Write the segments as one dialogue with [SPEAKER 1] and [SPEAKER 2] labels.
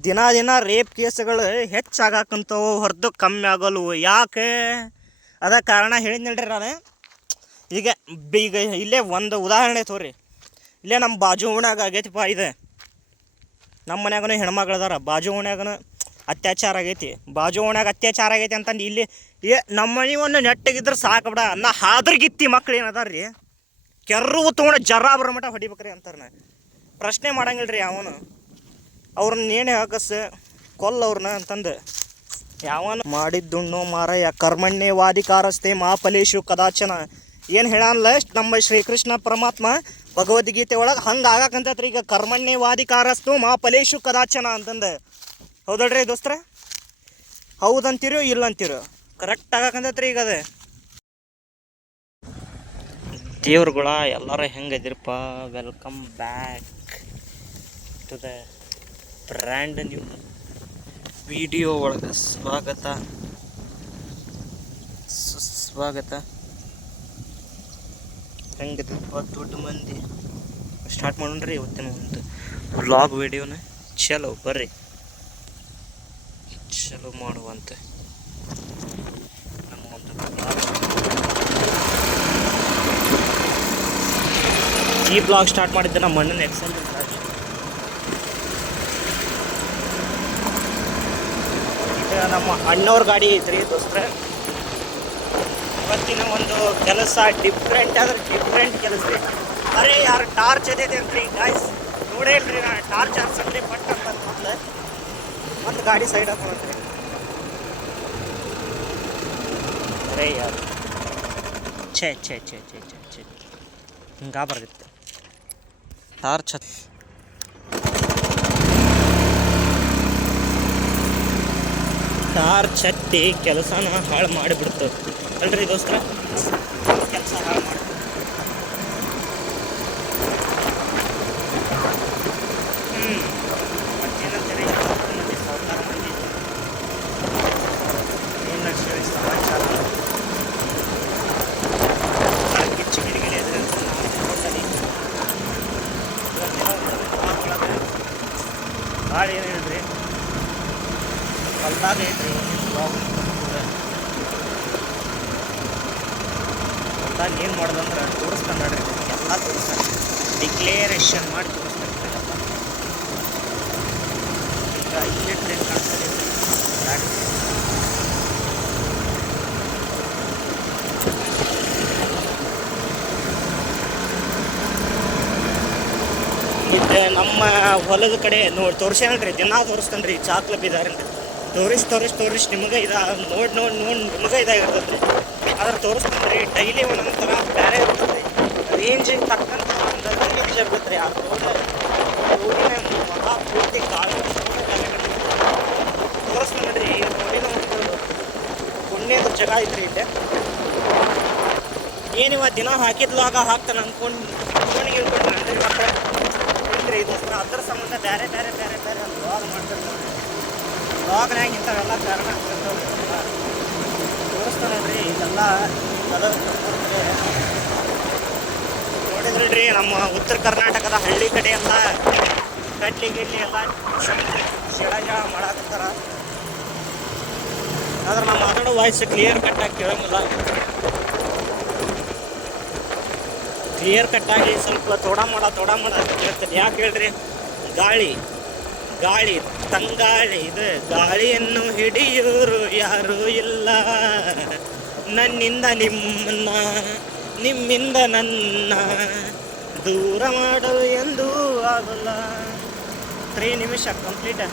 [SPEAKER 1] ದಿನ ದಿನ ರೇಪ್ ಕೇಸ್ಗಳು ಹೆಚ್ಚಾಗಕ್ಕಂತವು ಹೊರತು ಕಮ್ಮಿ ಆಗಲ್ವು. ಯಾಕೆ? ಅದ ಕಾರಣ ಹೇಳಿದ್ನಲ್ರಿ ನಾನು. ಈಗ ಈಗ ಇಲ್ಲೇ ಒಂದು ಉದಾಹರಣೆ ತೋರಿ. ಇಲ್ಲೇ ನಮ್ಮ ಬಾಜು ಓಣ್ಯಾಗ ಆಗೈತಿಪ್ಪ ಇದೆ. ನಮ್ಮ ಮನ್ಯಾಗನು ಹೆಣ್ಮಗಳದಾರ ಬಾಜು ಓಣ್ಯಾಗನು ಅತ್ಯಾಚಾರ ಆಗೈತಿ. ಬಾಜು ಓಣ್ಯಾಗ ಅತ್ಯಾಚಾರ ಆಗೈತಿ ಅಂತಂದು ಇಲ್ಲಿ ಏ, ನಮ್ಮ ಮನೆ ಒಂದು ನೆಟ್ಟಗಿದ್ರೆ ಸಾಕು ಬಿಡ. ನಾ ಹಾದ್ರಗಿತ್ತಿ ಮಕ್ಳು ಏನದಾರ ರೀ ಕೆರ್ರು ತೊಗೊಂಡು ಜರ ಬರೋ ಮಟ ಹೊಡಿಬೇಕ್ರಿ ಅಂತಾರೆ ಪ್ರಶ್ನೆ ರೀ ಅವನು ಅವ್ರನ್ನ ನೇಣೆ ಹಾಕಸ ಕೊಲ್ಲ ಅವ್ರನ್ನ ಅಂತಂದು. ಯಾವನ ಮಾಡಿದ್ದುಣ್ಣು ಮಾರಯ್ಯ ಕರ್ಮಣ್ಯವಾಧಿಕಾರಸ್ತೆ ಮಾ ಫಲೇಶು ಕದಾಚನ. ಏನು ಹೇಳಲ್ಲ ನಮ್ಮ ಶ್ರೀಕೃಷ್ಣ ಪರಮಾತ್ಮ ಭಗವದ್ಗೀತೆ ಒಳಗೆ ಹಂಗೆ ಆಗಾಕಂತತ್ರಿ. ಈಗ ಕರ್ಮಣ್ಯವಾಧಿಕಾರಸ್ತು ಮಾ ಫಲೇಶು ಕದಾಚನ ಅಂತಂದು. ಹೌದಲ್ರಿ ದೋಸ್ತ್ರ? ಹೌದಂತೀರೋ ಇಲ್ಲ ಅಂತೀರೋ ಕರೆಕ್ಟ್ ಆಗಾಕಂತತ್ರಿ ಈಗ ಅದು. ದೇವ್ರುಗಳ ಎಲ್ಲರೂ ಹೆಂಗದಿರಪ್ಪ welcome back to the brand new video ಒಳಗೆ ಸ್ವಾಗತ. ಸುಸ್ವಾಗತ. ಹೆಂಗದಿರಪ್ಪ ದೊಡ್ಡ ಮಂದಿ. ಸ್ಟಾರ್ಟ್ ಮಾಡೋಣ್ರಿ ಇವತ್ತಿನ ಒಂದು ವ್ಲಾಗ್ ವಿಡಿಯೋನ ಚಲೋ ಬರ್ರಿ. ಚಲೋ ಮಾಡುವಂತೆ. ನಮಗೊಂದು. ಈ ಬ್ಲಾಗ್ ಸ್ಟಾರ್ಟ್ ಮಾಡಿದ್ದೆ ನಮ್ಮ ಮಣ್ಣನ್ನು ಎಕ್ಸೆಲ್ ಈಗ ನಮ್ಮ ಅಣ್ಣವ್ರ ಗಾಡಿ ಐತ್ರಿ ದೋಸ್ತ್ರ. ಇವತ್ತಿನ ಒಂದು ಕೆಲಸ ಡಿಫ್ರೆಂಟ್ ಆದ್ರೆ ಡಿಫ್ರೆಂಟ್ ಕೆಲಸ ರೀ. ಅರೆ ಯಾರು ಟಾರ್ಚ್ ಅದಿದೆ ಅಂತ್ರಿ ಗಾಯ್ಸ್ ನೋಡೇ ಇಲ್ರಿ ನಾ ಟಾರ್ಚ್ ಹಾಕ್ಸಂದ್ರೆ ಪಟ್ ಅಂತ ಮೊದ್ಲು ಒಂದು ಗಾಡಿ ಸೈಡ್ ಹಾಕೊಂಡ್ರಿ ಅರೆ ಯಾರು. ಛೇ ಛೇ ಛೇ ಛೇ ಛೇ ಛೇ. ಹಿಂಗಾಬಾರ್ದಿತ್ತು ಟಾರ್ಚ್ ಹತ್ ಚಟ್ಟಿ ಕೆಲಸನ ಹಾಳು ಮಾಡಿಬಿಡ್ತು. ಅಲ್ರಿ ದೋಸ್ತರ? ಕೆಲಸ ಹಾಳು ಮಾಡಿ ಹ್ಞೂ ಮತ್ತೇನಂತಾರೆ ಮಂದಿ ಸಾವ್ಕಾರ ಮಂದಿ ಏನು ನಡ್ಸಿರಿ ಸಮಾಚಾರ ಕಿಚ್ಚು ಗಿಡಿಗಿಡಿ ಎದುರು ಕೊಟ್ಟಲಿ ಭಾಳ ಏನು ಹೇಳ್ರಿ ಹೊಲ್ದಾಗ ಐತ್ರಿ ಹೊಲ್ದಾಗ ಏನು ಮಾಡೋದಂದ್ರೆ ತೋರಿಸ್ತಾನೆ ನೋಡ್ರಿ ಎಲ್ಲ ತೋರಿಸ್ತಾನೆ ಡಿಕ್ಲೇರೇಷನ್ ಮಾಡಿ ನಮ್ಮ ಹೊಲದ ಕಡೆ ನೋಡಿ ತೋರಿಸ್ಯಾನ್ರಿ ದಿನ ತೋರಿಸ್ತಾನೆ ರೀ ಚಾಕ್ಲಪ್ ಇದಾರೆ ತೋರಿಸ್ ತೋರಿಸ್ ತೋರಿಸ್. ನಿಮಗೆ ಇದು ನೋಡಿ ನೋಡಿ ನೋಡಿ ನಿಮಗೆ ಇದಾಗಿರ್ತದೆ. ಆದ್ರೆ ತೋರಿಸ್ತೀನಿ ಡೈಲಿ ಒಂದೊಂದು ಥರ ಬೇರೆ ಇರ್ತದೆ. ರೀ ರೇಂಜಿಗೆ ತಕ್ಕಂಥ ಒಂದು ರೇಂಜ್ ಇರ್ತದೆ. ರೀ ಆ ರೋಡ್ ರೋಡಿನ ಮಹಾ ಪೂರ್ತಿ ಕಾಲ ತೋರಿಸ್ತಾನೆ ರೋಡಿನ ಒಂದು ಪುಣ್ಯದ ಜಾಗ ಐತ್ರಿ ಇಲ್ಲೇ. ಏನಿವ ದಿನ ಹಾಕಿದ್ಲಾಗ ಹಾಕ್ತಾನೆ ಅನ್ಕೊಂಡು ಇಳ್ಕೊಂಡು ಅಂದ್ರೆ ಮತ್ತೆ ಇಲ್ರಿ ದೋಸ್ತರ, ಅದ್ರ ಸಂಬಂಧ ಬೇರೆ ಬೇರೆ ಬೇರೆ ಬೇರೆ ಅಂತ ಮಾಡ್ತಿರ್ತಾರೆ ಬ್ಲಾಗ್ನಾಗ ಇಂಥವೆಲ್ಲ ಕಾರಣ ನೋಡ್ರಿ ಇದೆಲ್ಲ ನೋಡಿದ್ರಿ ನಮ್ಮ ಉತ್ತರ ಕರ್ನಾಟಕದ ಹಳ್ಳಿ ಕಡೆ ಎಲ್ಲ ಕಡ್ಲಿ, ಗಿಡ್ಲಿ ಎಲ್ಲ ಶಿಳಜ ಮಾಡಾಕತ್ತಾರ. ಆದ್ರೆ ನಮ್ಮ ಮಾತಾಡೋ ವಾಯ್ಸ್ ಕ್ಲಿಯರ್ ಕಟ್ಟಾಗಿ ಕೇಳಂಗಿಲ್ಲ. ಕ್ಲಿಯರ್ ಕಟ್ಟಾಗಿ ಸ್ವಲ್ಪ ತೋಡ ಮಾಡ ತೋಡ ಮಾಡ ಯಾಕೆ ಹೇಳ್ರಿ? ಗಾಳಿ. ಗಾಳಿ ತಂಗಾಳಿ ಇದು ಗಾಳಿಯನ್ನು ಹಿಡಿಯೋರು ಯಾರೂ ಇಲ್ಲ. ನನ್ನಿಂದ ನಿಮ್ಮನ್ನ, ನಿಮ್ಮಿಂದ ನನ್ನ ದೂರ ಮಾಡಲು ಎಂದೂ ಆಗಲ್ಲ. ತ್ರೀ ನಿಮಿಷ ಕಂಪ್ಲೀಟ್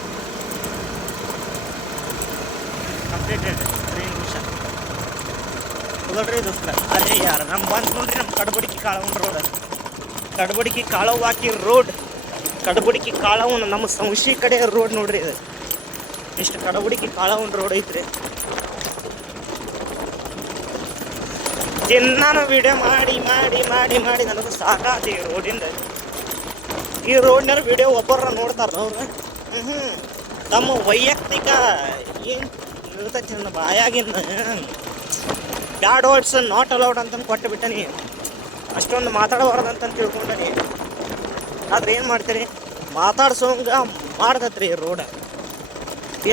[SPEAKER 1] ಕಂಪ್ಲೀಟೆಡ್ ತ್ರೀ ನಿಮಿಷ. ನೋಡ್ರಿ ದೋಸ್ತರ ಅದೇ ಯಾರು? ನಮ್ಮ ಬಂದು ನೋಡ್ರಿ ನಮ್ಮ ಕಡಬಡಿಕೆ ಕಾಳವನ್ ರೋಡ್. ಕಡಬುಡಿಕಿ ಕಾಳವಾಕಿ ರೋಡ್. ಕಡಬುಡಿಕಿ ಕಾಳವನ ನಮ್ಮ ಸಂಶಿ ಕಡೆ ರೋಡ್ ನೋಡ್ರಿ ಇದು. ಇಷ್ಟು ಕಡಬುಡಿಕಿ ಕಾಳವನ ರೋಡ್ ಐತ್ರಿ. ದಿನಾನು ವಿಡಿಯೋ ಮಾಡಿ ಮಾಡಿ ಮಾಡಿ ಮಾಡಿ ನನಗೆ ಸಾಕಾತಿ ಈ ರೋಡಿಂದ. ಈ ರೋಡ್ನಾರ ವಿಡಿಯೋ ಒಬ್ಬರ ನೋಡ್ತಾರ ಅವ್ರು. ತಮ್ಮ ವೈಯಕ್ತಿಕ ಏನು ಇರ್ತೈತಿ ನನ್ನ ಬಾಯಾಗಿಂದ. ಬ್ಯಾಡ್ ವರ್ಡ್ಸ್ ನಾಟ್ ಅಲೌಡ್ ಅಂತಂದು ಕೊಟ್ಟು ಬಿಟ್ಟನಿ ಅಷ್ಟೊಂದು ಮಾತಾಡಬಾರ್ದು ತಿಳ್ಕೊಂಡ ತಿಳ್ಕೊಂಡನಿ. ಆದ್ರೆ ಏನು ಮಾಡ್ತೀರಿ? ಮಾತಾಡ್ಸೋಂಗ ಮಾಡ್ತತ್ರಿ ರೋಡ್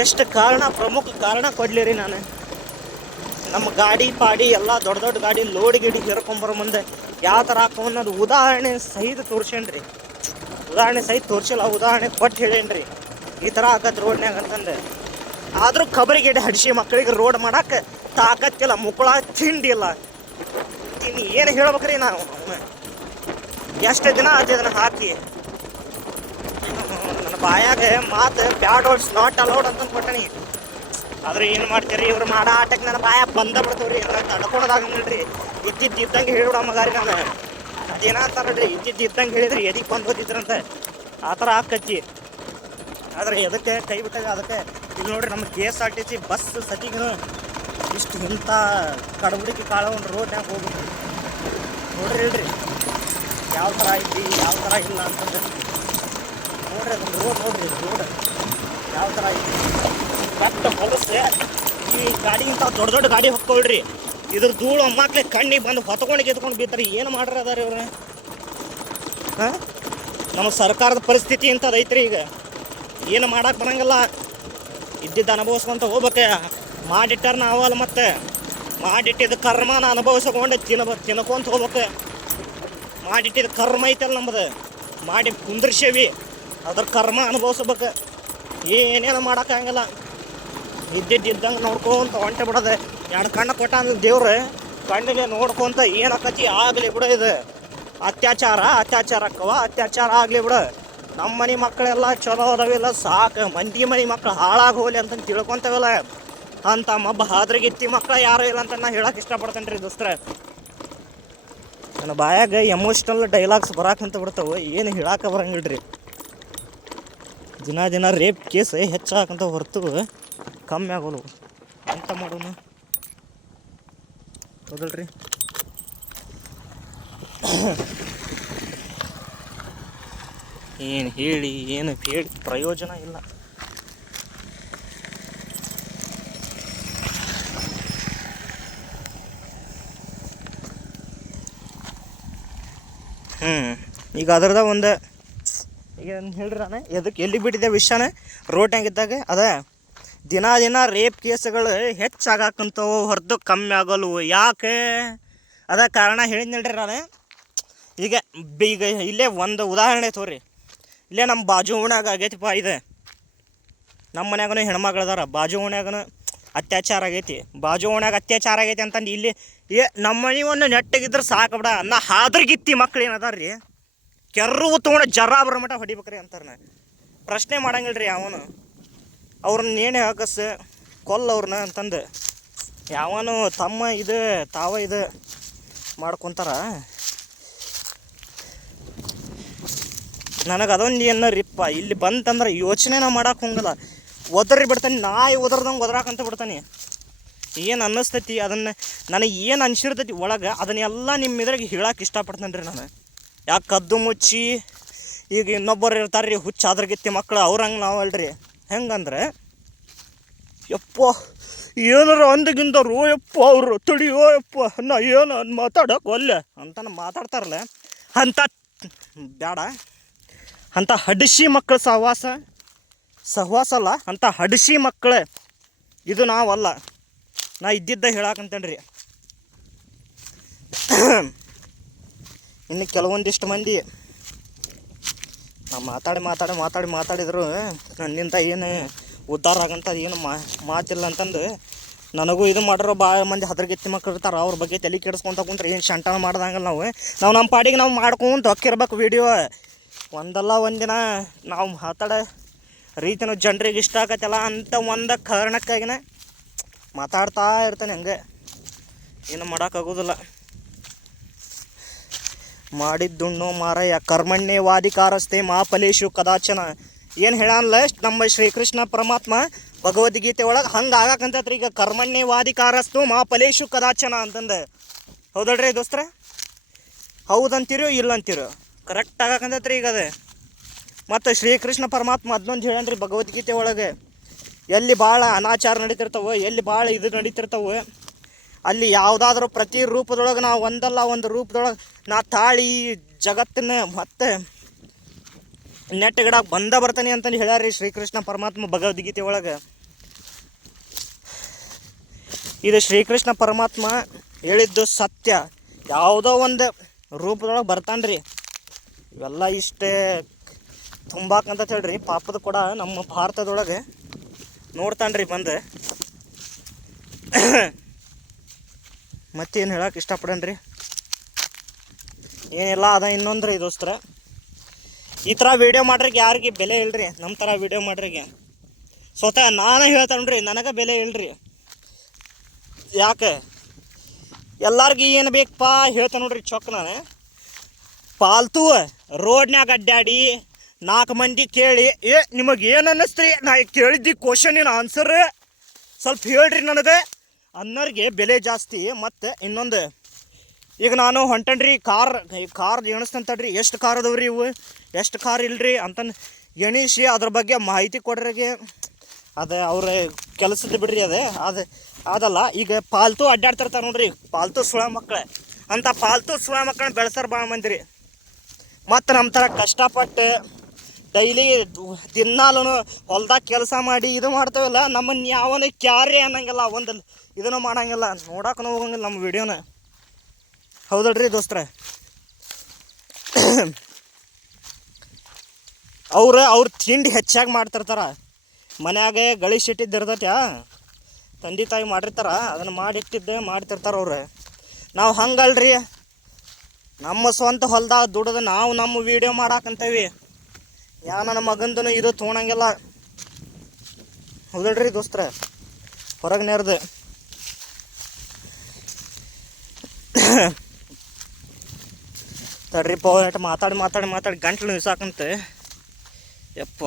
[SPEAKER 1] ಎಷ್ಟು ಕಾರಣ, ಪ್ರಮುಖ ಕಾರಣ ಕೊಡ್ಲಿರಿ ನಾನು. ನಮ್ಮ ಗಾಡಿ, ಪಾಡಿ, ಎಲ್ಲ ದೊಡ್ಡ ದೊಡ್ಡ ಗಾಡಿ ಲೋಡ್ ಗಿಡಿ ಹೇರ್ಕೊಂಬರೋ ಮುಂದೆ ಯಾವ ಥರ ಹಾಕೋ ಅನ್ನೋದು ಉದಾಹರಣೆ ಸಹಿತ ತೋರ್ಸೇನ್ರಿ ಉದಾಹರಣೆ ಸಹಿತ ತೋರ್ಸಿಲ್ಲ, ಉದಾಹರಣೆ ಕೊಟ್ಟು ಹೇಳೇನ್ರಿ. ಈ ಥರ ಆಗತ್ತೆ ರೋಡ್ನ್ಯಾಗ ಅಂತಂದು ಆದರೂ ಕಬರಿಗಿಡ ಹಡಿಸಿ ಮಕ್ಕಳಿಗೆ ರೋಡ್ ಮಾಡಕ್ಕೆ ತಾಕತ್ತಿಲ್ಲ ಮುಕ್ಕಳ ತಿಂಡಿ ಇಲ್ಲ ಇನ್ನು ಏನು ಹೇಳ್ಬೇಕ್ರಿ ನಾವು? ಎಷ್ಟು ದಿನ ಆಯ್ತು ಇದನ್ನ ಹಾಕಿ. ನನ್ನ ಬಾಯಾಗ ಮಾತು ಬ್ಯಾಡ್ ವರ್ಡ್ಸ್ ನಾಟ್ ಅಲೌಡ್ ಅಂತ ಕೊಟ್ಟಣಿ ಆದ್ರೆ ಏನು ಮಾಡ್ತೀರಿ? ಇವ್ರು ಮಾಡೋ ಆಟಕ್ಕೆ ನನ್ನ ಬಾಯ ಬಂದ ಬಿಡ್ತವ್ರಿ. ಎಲ್ಲ ತಡ್ಕೊಳೋದಾಗಂಗಿಲ್ರಿ ಇದ್ದಿದ್ದು ಇದ್ದಂಗೆ ಹೇಳಿಬಿಡ ಮಗಾರಿ ನಾನು ಅದೇನ ಅಂತಾರಲ್ರಿ? ಇದ್ದಿದ್ದು ಇದ್ದಂಗೆ ಹೇಳಿದ್ರೆ ಎದಿಗೆ ಬಂದು ಹೋಗಿದ್ರಂತ ಆ ಥರ ಆಕತಿ. ಆದ್ರೆ ಎದಕ್ಕೆ ಕೈ ಬಿಟ್ಟಾಗ ಅದಕ್ಕೆ. ಇಲ್ಲಿ ನೋಡ್ರಿ ನಮ್ಮ K S R T C bus ಸತಿಗೂ ಇಷ್ಟು ಇಂಥ ಕಡಬುಡಿಕೆ ಕಾಳ ಒಂದು ರೋಡ್ನ್ಯಾಗ ಹೋಗ್ಬೇಕು ನೋಡ್ರಿ ಹೇಳ್ರಿ ಯಾವ ಥರ ಐತಿ, ಯಾವ ಥರ ಇಲ್ಲ ಅಂತಂದ್ರೆ ನೋಡ್ರಿ ಅದನ್ನು ರೋಡ್ ನೋಡ್ರಿ ರೋಡ್ ಯಾವ ಥರ ಐತಿ. ಬಟ್ ಹೊಲಸೆ, ಈ ಗಾಡಿ ಇಂಥ ದೊಡ್ಡ ದೊಡ್ಡ ಗಾಡಿ ಹೊಕ್ಕೊಳ್ರಿ. ಇದ್ರ ಧೂಳು ಒಮ್ಮಕ್ಲೆ ಕಣ್ಣಿಗೆ ಬಂದು ಹೊತ್ಕೊಂಡು ಗೆದ್ಕೊಂಡು ಬಿತ್ತಾರೆ. ಏನು ಮಾಡ್ರಿ ಅದಾರ ಇವ್ರ ಹಾಂ? ನಮ್ಮ ಸರ್ಕಾರದ ಪರಿಸ್ಥಿತಿ ಇಂಥದ್ದು ಐತ್ರಿ ಈಗ. ಏನು ಮಾಡಕ್ಕೆ ಬರಂಗಿಲ್ಲ. ಇದ್ದಿದ್ದು ಅನುಭವಿಸ್ಕೊಂತ ಹೋಗ್ಬೇಕೆ. ಮಾಡಿಟ್ಟಾರ ನಾವಲ್ಲ ಮತ್ತೆ. ಮಾಡಿಟ್ಟಿದ್ದ ಕರ್ಮನ ಅನುಭವಿಸ್ಕೊಂಡು ತಿನ್ನ ತಿನ್ಕೊಂತ ಹೋಗ್ಬೇಕು. ಮಾಡಿಟ್ಟಿದ್ದ ಕರ್ಮ ಐತಲ್ಲ ನಮ್ಮದು ಮಾಡಿ ಕುಂದ್ರಿಸೇವಿ. ಅದ್ರ ಕರ್ಮ ಅನುಭವಿಸ್ಬೇಕು. ಏನೇನು ಮಾಡೋಕ್ಕಾಗಲ್ಲ ಇದ್ದಿದ್ದು ಇದ್ದಂಗೆ ನೋಡ್ಕೊಂತ ಹೊಂಟೆ ಬಿಡೋದೆ ಎರಡು ಕಣ್ಣು ಕೊಟ್ಟ ಅಂದ್ರೆ ದೇವ್ರು. ಕಣ್ಣಿಗೆ ನೋಡ್ಕೊಂತ ಏನಾಕತಿ ಆಗಲಿ ಬಿಡು ಇದು. ಅತ್ಯಾಚಾರ ಅತ್ಯಾಚಾರ ಅಕ್ಕವ, ಅತ್ಯಾಚಾರ ಆಗಲಿ ಬಿಡು. ನಮ್ಮ ಮನೆ ಮಕ್ಕಳೆಲ್ಲ ಚಲೋ ಅದಾವಿಲ್ಲ, ಸಾಕು. ಮಂದಿ ಮನೆ ಮಕ್ಕಳು ಹಾಳಾಗಿ ಹೋಗ್ಲಿ ಅಂತ ತಿಳ್ಕೊಂತವಲ್ಲ. ಅಂತ ಮಬ್ಬ ಹಾದ್ರಗಿತ್ತಿ ಮಕ್ಕಳು ಯಾರು ಇಲ್ಲ ಅಂತ ನಾ ಹೇಳಕ್ಕೆ ಇಷ್ಟಪಡ್ತೇನೆ ರೀ ದೋಸ್ತ್ರ. ನನ್ನ ಬಾಯಾಗ ಎಮೋಷ್ನಲ್ ಡೈಲಾಗ್ಸ್ ಬರಾಕಂತ ಬಿಡ್ತಾವ. ಏನು ಹೇಳಕ್ಕೆ ಬರಂಗಿಲ್ರಿ. ದಿನ ದಿನ ರೇಪ್ ಕೇಸ್ ಹೆಚ್ಚಾಕಂತ ಹೊರತು ಕಮ್ಮಿ ಆಗೋಲ್ಲ ಎಂತ ಮಾಡೋಣ? ಹೌದಲ್ರಿ? ಏನು ಹೇಳಿ ಏನು ಹೇಳಿ ಪ್ರಯೋಜನ ಇಲ್ಲ ಹ್ಞೂ ಈಗ ಅದ್ರದ ಒಂದು ಈಗ ಹೇಳ್ರಿ ನಾನು. ಎದಕ್ಕೆ ಎಲ್ಲಿ ಬಿಟ್ಟಿದ್ದೆ ವಿಷಯನೇ ರೋಡ್ ಹೆಂಗಿದ್ದಾಗ ಅದ ದಿನ ದಿನ ರೇಪ್ ಕೇಸ್ಗಳು ಹೆಚ್ಚಾಗಕ್ಕಂತವು ಹೊರತು ಕಮ್ಮಿ ಆಗಲ್ವು. ಯಾಕೆ? ಅದ ಕಾರಣ ಹೇಳಿದ್ನಲ್ರಿ ನಾನು. ಈಗ ಈಗ ಇಲ್ಲೇ ಒಂದು ಉದಾಹರಣೆ ತೋರಿ. ಇಲ್ಲೇ ನಮ್ಮ ಬಾಜು ಓಣ್ಯಾಗ ಆಗೈತಿಪ್ಪ ಇದೆ. ನಮ್ಮ ಮನ್ಯಾಗನು ಹೆಣ್ಮಕ್ಳದಾರ ಬಾಜು ಓಣ್ಯಾಗನು ಅತ್ಯಾಚಾರ ಆಗೈತಿ. ಬಾಜು ಓಣ್ಯಾಗ ಅತ್ಯಾಚಾರ ಆಗೈತಿ ಅಂತಂದು ಇಲ್ಲಿ ಏ ನಮ್ಮ ಮನೆ ಒಂದು ನೆಟ್ಟಗಿದ್ರೆ ಸಾಕು ಬಿಡ. ನಾ ಹಾದ್ರಗಿತ್ತಿ ಮಕ್ಳು ಏನದಾರ ರೀ ಕೆರ್ರು ತೊಗೊಂಡು ಜರ ಬರೋ ಮಟ ಹೊಡಿಬೇಕ್ರಿ ಅಂತಾರೆ ನಾ ಪ್ರಶ್ನೆ ಮಾಡಂಗಿಲ್ರಿ ಅವನು ಅವ್ರನ್ನ ನೇಣೆ ಹಾಕಸ್ ಕೊಲ್ಲ ಅವ್ರನ್ನ ಅಂತಂದು. ಯಾವನು ತಮ್ಮ ಇದು, ತಾವ ಇದು ಮಾಡ್ಕೊತಾರ. ನನಗೆ ಅದೊಂದು ಏನು ರಿಪ್ಪ ಇಲ್ಲಿ ಬಂತಂದ್ರೆ ಯೋಚನೆ ನಾ ಮಾಡಕ್ಕೆ ಹೋಗಲ್ಲ ಒದರಿ ಬಿಡ್ತಾನೆ, ನಾಯಿ ಒದರ್ದಂಗೆ ಒದರಾಕಂತ ಬಿಡ್ತಾನೆ. ಏನು ಅನ್ನಿಸ್ತೈತಿ ಅದನ್ನು, ನನಗೆ ಏನು ಅನ್ಸಿರ್ತೈತಿ ಒಳಗೆ ಅದನ್ನೆಲ್ಲ ನಿಮ್ಮ ಇದ್ರಾಗ ಹೇಳಕ್ಕೆ ಇಷ್ಟಪಡ್ತಾನೆ ರೀ ನಾನು. ಯಾಕೆ ಕದ್ದು ಮುಚ್ಚಿ ಈಗ ಇನ್ನೊಬ್ಬರು ಇರ್ತಾರೆ ರೀ ಹುಚ್ಚ ಅದ್ರಗಿತ್ತಿ ಮಕ್ಕಳು ಅವ್ರಂಗೆ ನಾವಲ್ರಿ. ಹೆಂಗಂದ್ರೆ, ಯಪ್ಪ, ಏನಾರ ಅಂದಗಿಂದರು ಯಪ್ಪ, ಅವರು ತಡಿಯೋ ಯಪ್ಪ, ನಾ ಏನು ಮಾತಾಡಕ್ಕೆ ಒಲ್ಲೆ ಅಂತ ಮಾತಾಡ್ತಾರಲ್ಲ. ಅಂತ ಬೇಡ ಅಂತ ಹಡಿಸಿ ಮಕ್ಕಳ ಸಹವಾಸ. ಸಹವಾಸ ಅಲ್ಲ, ಅಂತ ಹಡಿಸಿ ಮಕ್ಕಳೆ ಇದು ನಾವಲ್ಲ. ನಾ ಇದ್ದಿದ್ದ ಹೇಳಾಕಂತೇನೆ ರೀ ಇನ್ನು ಕೆಲವೊಂದಿಷ್ಟು ಮಂದಿ ನಾ ಮಾತಾಡಿ ಮಾತಾಡಿ ಮಾತಾಡಿ ಮಾತಾಡಿದ್ರು, ನನ್ನಿಂದ ಏನು ಉದ್ಧಾರ ಆಗಂತ ಏನು ಮಾತಿಲ್ಲ ಅಂತಂದು ನನಗೂ ಇದು ಮಾಡಿರೋ ಭಾಳ ಮಂದಿ ಹದರ್ಗೆತ್ತಿ ಮಕ್ಳು ಇರ್ತಾರೆ, ಅವ್ರ ಬಗ್ಗೆ ತಲೆ ಕೆಡಿಸ್ಕೊಂತ ಕುಂತ್ರೆ ಏನು ಶಂಟನ ಮಾಡ್ದಂಗಲ್ಲ ನಾವು. ನಾವು ನಮ್ಮ ಪಾಡಿಗೆ ನಾವು ಮಾಡ್ಕೊಂತ ಹೊಕ್ಕಿರ್ಬೇಕು ವಿಡಿಯೋ ಒಂದಲ್ಲ ಒಂದಿನ ನಾವು ಮಾತಾಡೋ ರೀತಿನ ಜನರಿಗೆ ಇಷ್ಟ ಆಗತ್ತಲ್ಲ ಅಂತ ಒಂದು ಕಾರಣಕ್ಕಾಗಿನ ಮಾತಾಡ್ತಾ ಇರ್ತಾನೆ ಹಂಗೆ. ಏನು ಮಾಡೋಕ್ಕಾಗೋದಿಲ್ಲ. ಮಾಡಿದ್ದುಣ್ಣು ಮಾರಯ್ಯ ಕರ್ಮಣ್ಯೇ ವಾದಿಕಾರಸ್ತೆ ಮಾಪಲೇಶು ಕದಾಚನ. ಏನು ಹೇಳಲ್ಲ ನಮ್ಮ ಶ್ರೀಕೃಷ್ಣ ಪರಮಾತ್ಮ? ಭಗವದ್ಗೀತೆ ಒಳಗೆ ಹಂಗೆ ಆಗಾಕಂತತ್ರಿ ಈಗ ಕರ್ಮಣ್ಯೇ ವಾದಿಕಾರಸ್ತು ಮಾಪಲೇಶು ಕದಾಚನ ಅಂತಂದು. ಹೌದಲ್ರಿ ದೋಸ್ತ್ರ? ಹೌದಂತೀರೋ ಇಲ್ಲಂತೀರೋ? ಕರೆಕ್ಟ್ ಆಗಾಕಂತತ್ರಿ ಈಗ ಅದು. ಮತ್ತು ಶ್ರೀಕೃಷ್ಣ ಪರಮಾತ್ಮ ಅದನ್ನೊಂದು ಹೇಳನ್ರಿ ಭಗವದ್ಗೀತೆ ಒಳಗೆ. ಎಲ್ಲಿ ಭಾಳ ಅನಾಚಾರ ನಡೀತಿರ್ತಾವೆ, ಎಲ್ಲಿ ಭಾಳ ಇದು ನಡೀತಿರ್ತಾವೆ ಅಲ್ಲಿ ಯಾವುದಾದ್ರೂ ಪ್ರತಿ ರೂಪದೊಳಗೆ ನಾವು ಒಂದಲ್ಲ ಒಂದು ರೂಪದೊಳಗೆ ನಾ ತಾಳಿ ಜಗತ್ತಿನ ಮತ್ತೆ ನೆಟ್ಟಗಿಡಕ್ಕೆ ಬಂದ ಬರ್ತಾನೆ ಅಂತಂದು ಹೇಳ್ಯಾರಿ ಶ್ರೀಕೃಷ್ಣ ಪರಮಾತ್ಮ ಭಗವದ್ಗೀತೆ ಒಳಗೆ. ಇದು ಶ್ರೀಕೃಷ್ಣ ಪರಮಾತ್ಮ ಹೇಳಿದ್ದು ಸತ್ಯ. ಯಾವುದೋ ಒಂದು ರೂಪದೊಳಗೆ ರೀ ಇವೆಲ್ಲ ಇಷ್ಟೇ ತುಂಬಾಕಂತ ಹೇಳ್ರಿ, ಪಾಪದ ಕೂಡ ನಮ್ಮ ಭಾರತದೊಳಗೆ ನೋಡ್ತಾನ್ರಿ ಬಂದು. ಮತ್ತೇನು ಹೇಳಕ್ಕೆ ಇಷ್ಟಪಡೇನ್ರಿ? ಏನೆಲ್ಲ ಅದ ಇನ್ನೊಂದ್ರೆ ದೋಸ್ತರ. ಈ ಥರ ವೀಡಿಯೋ ಮಾಡ್ರಿಗೆ ಯಾರಿಗೆ ಬೆಲೆ ಇಲ್ರಿ ನಮ್ಮ ಥರ ವೀಡಿಯೋ ಮಾಡ್ರಿಗೆ. ಸ್ವತಃ ನಾನೇ ಹೇಳ್ತಾನ್ರಿ ನನಗೆ ಬೆಲೆ ಇಲ್ರಿ. ಯಾಕೆ? ಎಲ್ಲರಿಗೂ ಏನು ಬೇಕಪ್ಪ ಹೇಳ್ತಾನೆ ನೋಡ್ರಿ ಚೊಕ್ ನಾನು. ಪಾಲ್ತು ರೋಡ್ನ್ಯಾಗ ಅಡ್ಡಾಡಿ ನಾಲ್ಕು ಮಂದಿ ಕೇಳಿ, ಏ, ನಿಮಗೆ ಏನು ಅನ್ನಿಸ್ತ್ರಿ? ನಾ ಕೇಳಿದ್ದಿ ಕ್ವಶನಿನ ಆನ್ಸರ್ ಸ್ವಲ್ಪ ಹೇಳ್ರಿ ನನಗೆ. ಅನ್ನೋರಿಗೆ ಬೆಲೆ ಜಾಸ್ತಿ ಮತ್ತು ಇನ್ನೊಂದು. ಈಗ ನಾನು ಹೊಂಟನ್ರಿ, ಕಾರ್ ಕಾರ್ ಎಣಿಸ್ತಂತಡ್ರಿ ಎಷ್ಟು ಕಾರ್ ಅದಾವ್ರಿ ಇವು? ಎಷ್ಟು ಕಾರ್ ಇಲ್ರಿ ಅಂತ ಎಣಿಸಿ ಅದ್ರ ಬಗ್ಗೆ ಮಾಹಿತಿ ಕೊಡ್ರಿಗೆ. ಅದು ಅವ್ರ ಕೆಲಸದ ಬಿಡ್ರಿ ಅದೇ. ಅದು, ಅದಲ್ಲ, ಈಗ ಪಾಲ್ತು ಅಡ್ಡಾಡ್ತಿರ್ತಾರೆ ನೋಡ್ರಿ, ಪಾಲ್ತು ಸುಳ ಮಕ್ಕಳೆ ಅಂತ ಪಾಲ್ತು ಸುಳ ಮಕ್ಕಳನ್ನ ಬೆಳೆಸ್ತಾರೆ ಭಾಳ ಮಂದಿರಿ. ಮತ್ತು ನಮ್ಮ ಥರ ಕಷ್ಟಪಟ್ಟು ಡೈಲಿ ದಿನಾಲೂ ಹೊಲ್ದಾಗ ಕೆಲಸ ಮಾಡಿ ಇದು ಮಾಡ್ತೇವಲ್ಲ, ನಮ್ಮನ್ನು ಯಾವನ ಕ್ಯಾರೆ ಅನ್ನಂಗಿಲ್ಲ, ಒಂದು ಇದನ್ನು ಮಾಡಂಗಿಲ್ಲ. ನೋಡಕ್ಕೂ ಹೋಗಂಗಿಲ್ಲ ನಮ್ಮ ವಿಡಿಯೋನ ಹೌದಲ್ರಿ ದೋಸ್ತ್ರ? ಅವ್ರು, ಅವ್ರ ತಿಂಡಿ ಹೆಚ್ಚಾಗಿ ಮಾಡ್ತಿರ್ತಾರೆ. ಮನ್ಯಾಗ ಗಳಿಸಿ ಇಟ್ಟಿದ್ದು ಇರ್ತೈತ್ಯಾ ತಂದೆ ತಾಯಿ ಮಾಡಿರ್ತಾರ, ಅದನ್ನು ಮಾಡಿಟ್ಟಿದ್ದೆ ಮಾಡ್ತಿರ್ತಾರೆ ಅವ್ರು. ನಾವು ಹಂಗಲ್ರಿ. ನಮ್ಮ ಸ್ವಂತ ಹೊಲ್ದಾಗ ದುಡಿದು ನಾವು ನಮ್ಮ ವಿಡಿಯೋ ಮಾಡಾಕಂತೇವಿ. ಯಾ, ನನ್ನ ಮಗಂದನು ಇದು ತೊಗೊಳಂಗಿಲ್ಲ ಹೌದಲ್ರಿ ದೋಸ್ತ್ರ? ಹೊರಗೆ ನೆರ್ದು. ತಡ್ರಿ ಒಟ್ಟು ಮಾತಾಡಿ ಮಾತಾಡಿ ಮಾತಾಡಿ ಗಂಟ್ಲು ಸಾಕಂತೆ ಯಪ್ಪ.